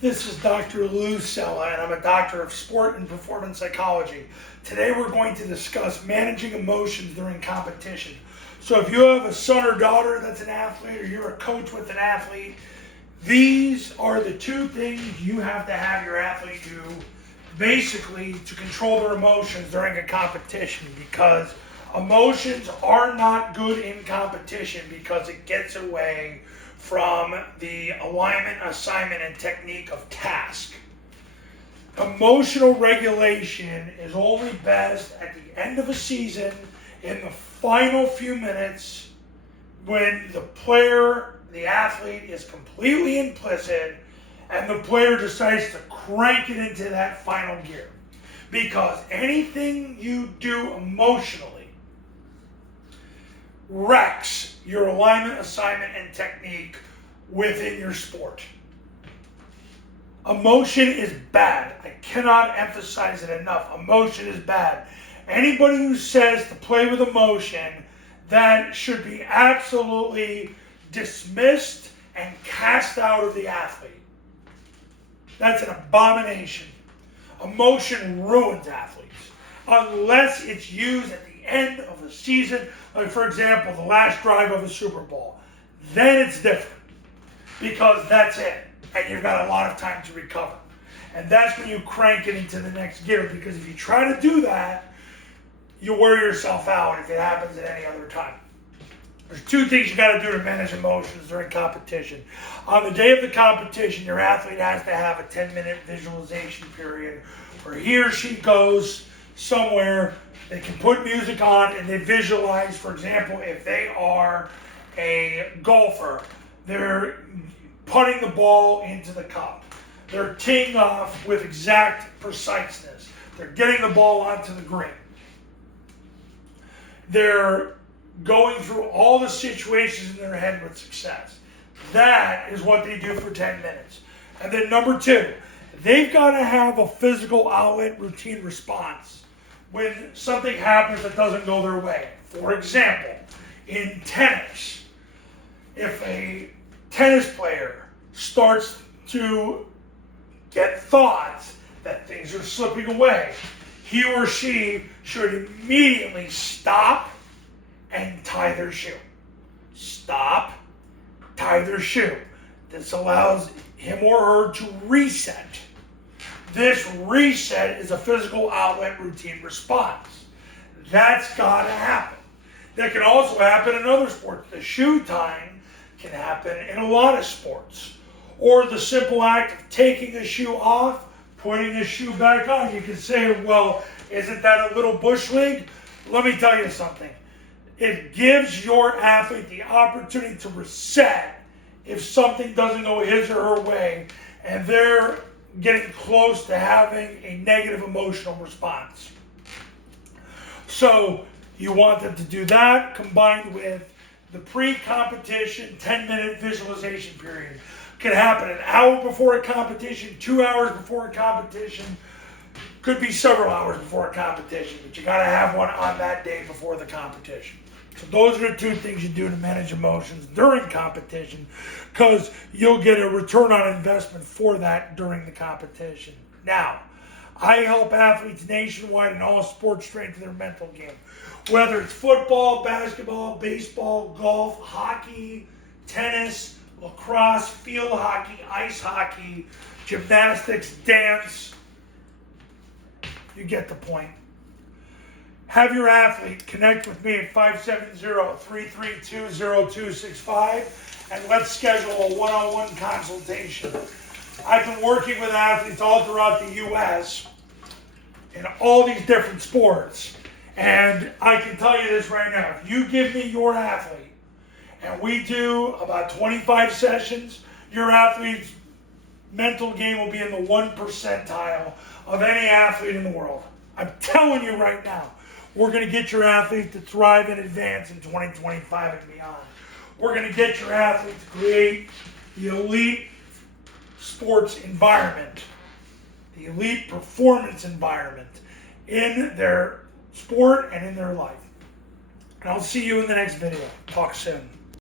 This is Dr. Cella, and I'm a doctor of sport and performance psychology. Today we're going to discuss managing emotions during competition. So if you have a son or daughter that's an athlete, or you're a coach with an athlete, these are the two things you have to have your athlete do basically to control their emotions during a competition, because emotions are not good in competition because it gets away from the alignment, assignment, and technique of task. Emotional regulation is only best at the end of a season in the final few minutes when the player, the athlete, is completely implicit and the player decides to crank it into that final gear. Because anything you do emotionally wrecks your alignment, assignment, and technique within your sport. Emotion is bad. I cannot emphasize it enough. Emotion is bad. Anybody who says to play with emotion, that should be absolutely dismissed and cast out of the athlete. That's an abomination. Emotion ruins athletes unless it's used at the end of a season, like for example, the last drive of a Super Bowl. Then it's different because that's it, and you've got a lot of time to recover. And that's when you crank it into the next gear, because if you try to do that, you wear yourself out if it happens at any other time. There's two things you got to do to manage emotions during competition. On the day of the competition, your athlete has to have a 10-minute visualization period where he or she goes somewhere. They can put music on and they visualize. For example, if they are a golfer, they're putting the ball into the cup. They're teeing off with exact preciseness. They're getting the ball onto the green. They're going through all the situations in their head with success. That is what they do for 10 minutes. And then number two, they've got to have a physical outlet routine response when something happens that doesn't go their way. For example, in tennis, if a tennis player starts to get thoughts that things are slipping away, he or she should immediately stop and tie their shoe. Stop, tie their shoe. This allows him or her to reset. This reset is a physical outlet routine response. That's got to happen. That can also happen in other sports. The shoe tying can happen in a lot of sports. Or the simple act of taking a shoe off, putting a shoe back on. You can say, well, isn't that a little bush league? Let me tell you something. It gives your athlete the opportunity to reset if something doesn't go his or her way and they're getting close to having a negative emotional response. So you want them to do that combined with the pre-competition 10-minute visualization period. Can happen an hour before a competition, 2 hours before a competition, could be several hours before a competition, but you got to have one on that day before the competition. So those are the two things you do to manage emotions during competition, because you'll get a return on investment for that during the competition. Now, I help athletes nationwide in all sports strengthen their mental game. Whether it's football, basketball, baseball, golf, hockey, tennis, lacrosse, field hockey, ice hockey, gymnastics, dance, you get the point. Have your athlete connect with me at 570-332-0265 and let's schedule a one-on-one consultation. I've been working with athletes all throughout the U.S. in all these different sports, and I can tell you this right now. If you give me your athlete and we do about 25 sessions, your athlete's mental game will be in the 1 percentile of any athlete in the world. I'm telling you right now. We're going to get your athlete to thrive and advance in 2025 and beyond. We're going to get your athlete to create the elite sports environment, the elite performance environment in their sport and in their life. And I'll see you in the next video. Talk soon.